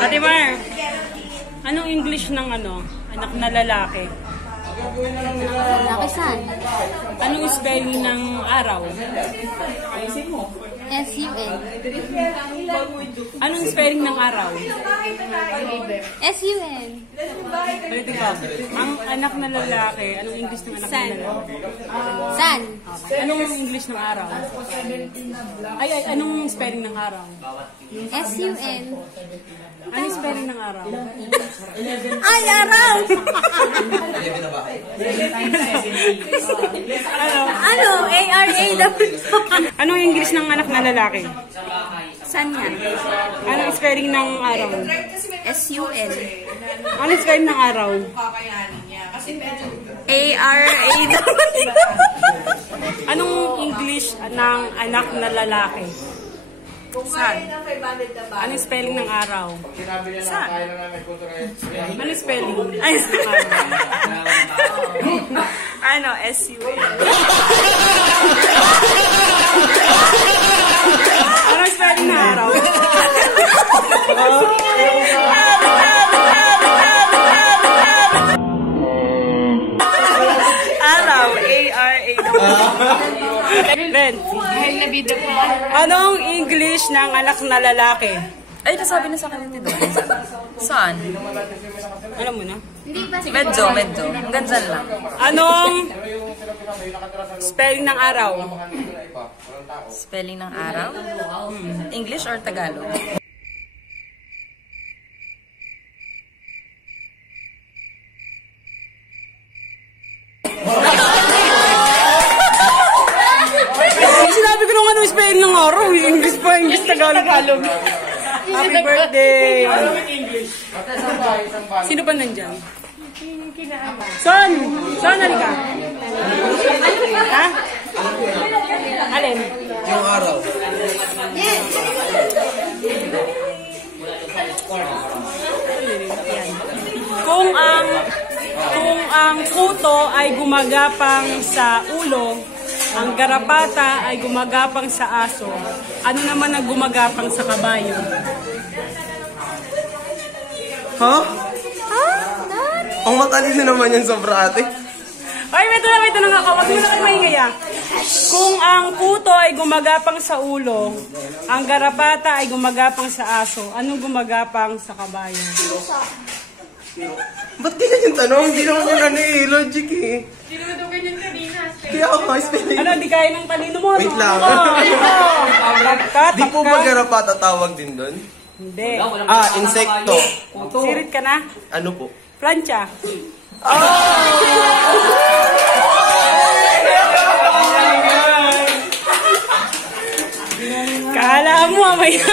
Ate Mar, anong English ng anak na lalaki? Laki saan? Anong spelling ng araw? S-U-N. Anong spelling ng araw? S-U-N. Pwede ka. Ang anak na lalaki, anong English ng anak na lalaki? San? Anong English ng araw? Anong spelling ng araw? S-U-N. Anong spelling ng araw? Ay, araw! Ano? A-R-A-W. Anong English ng anak na lalaki? San yan? Anong spelling ng araw? S-U-N. Anong spelling ng araw? A-R-A-W. Anong English ng anak na lalaki? San? Anong spelling ng araw? San? Anong spelling? Ay, ng araw? ano? S-U-N. Anong spelling ng araw? Araw. A-R-A-W. Ben, anong English ng anak na lalaki? Ay, nasabi na sa akin ito doon. Saan? Alam mo na? Medyo. Hanggang dyan lang. Anong spelling ng araw? Spelling ng araw? English or Tagalog? Sinabi ko nung anong spelling ng araw. English pa, English, Tagalog. Happy birthday! Sino pa nandyan? Son! Son, halika. Ha? Alin? Yung araw. Kung ang kuto ay gumagapang sa ulo, ang garapata ay gumagapang sa aso, ano naman ang gumagapang sa kabayo? Ha? Ang matalino naman yan sobra ate. Ay, may tanong ako. Wag mo na kayo maingaya. Kung ang kuto ay gumagapang sa ulo, ang garapata ay gumagapang sa aso, anong gumagapang sa kabayo? Ba't ganyan yung tanong? Hindi naman yun logic eh. Hindi naman daw ganyan kanina. Kaya ako spelling. Ano, di kaya ng talino mo? Wait lang. Di po ba garapata tawag din doon? Hindi. Insekto. Sirit ka na? Ano po? Plancha. Kala mo, mamaya.